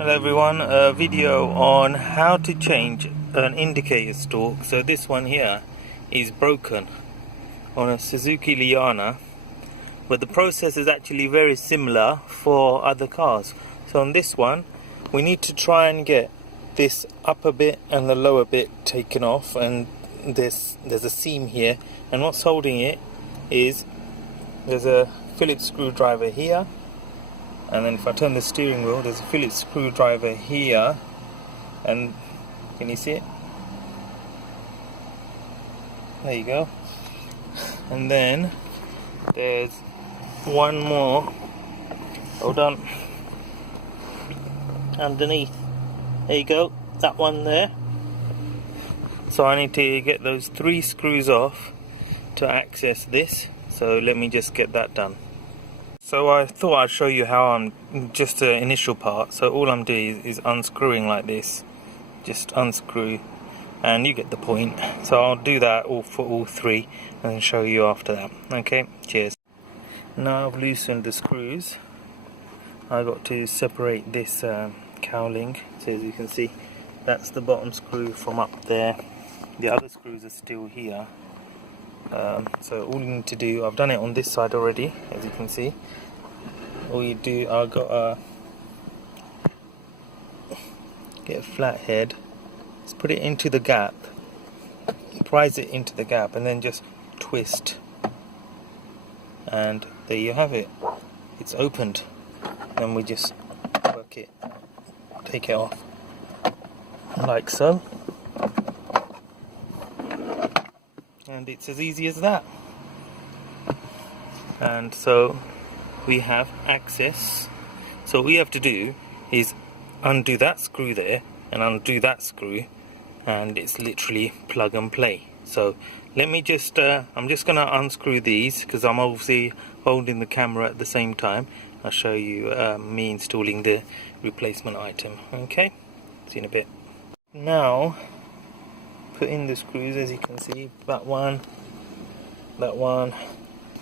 Hello everyone, a video on how to change an indicator stalk. So this one here is broken on a Suzuki Liana, but the process is actually very similar for other cars. So on this one we need to try and get this upper bit and the lower bit taken off, and there's a seam here, and what's holding it is there's a Phillips screwdriver here. And then if I turn the steering wheel, there's a Phillips screwdriver here, and can you see it? There you go. And then there's one more, hold on, underneath. There you go, that one there. So I need to get those 3 screws off to access this. So let me just get that done. So I thought I'd show you how I'm, just the initial part. So all I'm doing is unscrewing like this. Just unscrew and you get the point. So I'll do that for all 3 and then show you after that. Okay, cheers. Now I've loosened the screws, I got to separate this cowling. So as you can see, that's the bottom screw from up there. The other screws are still here. So all you need to do, I've done it on this side already, as you can see. All you do, I've got to get a flat head, just put it into the gap, prise it into the gap, and then just twist, and there you have it, it's opened. Then we just work it, take it off like so, and it's as easy as that. And so we have access. So all we have to do is undo that screw there and undo that screw, and it's literally plug and play. So let me just I'm just gonna unscrew these because I'm obviously holding the camera at the same time. I'll show you me installing the replacement item. Okay, see you in a bit. Now put in the screws, as you can see, that one,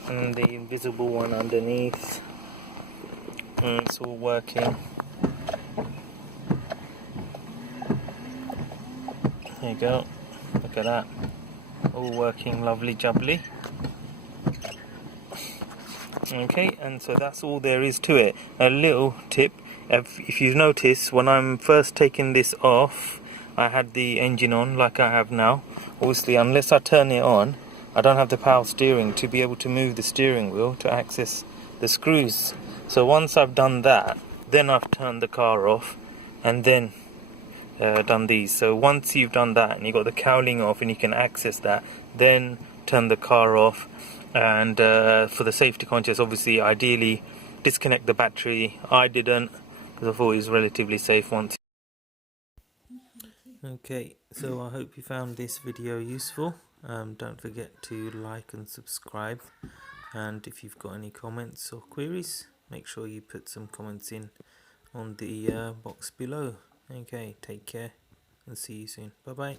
and the invisible one underneath, and it's all working. There you go, look at that, all working lovely jubbly. Okay, and so that's all there is to it. A little tip, if you notice, when I'm first taking this off, I had the engine on like I have now. Obviously, unless I turn it on, I don't have the power steering to be able to move the steering wheel to access the screws. So once I've done that, then I've turned the car off and then done these. So once you've done that and you've got the cowling off and you can access that, then turn the car off. And for the safety conscious, obviously, ideally disconnect the battery. I didn't, because I thought it was relatively safe once. Okay, so I hope you found this video useful. Don't forget to like and subscribe, and if you've got any comments or queries, make sure you put some comments in on the box below. Okay, take care and see you soon. Bye bye.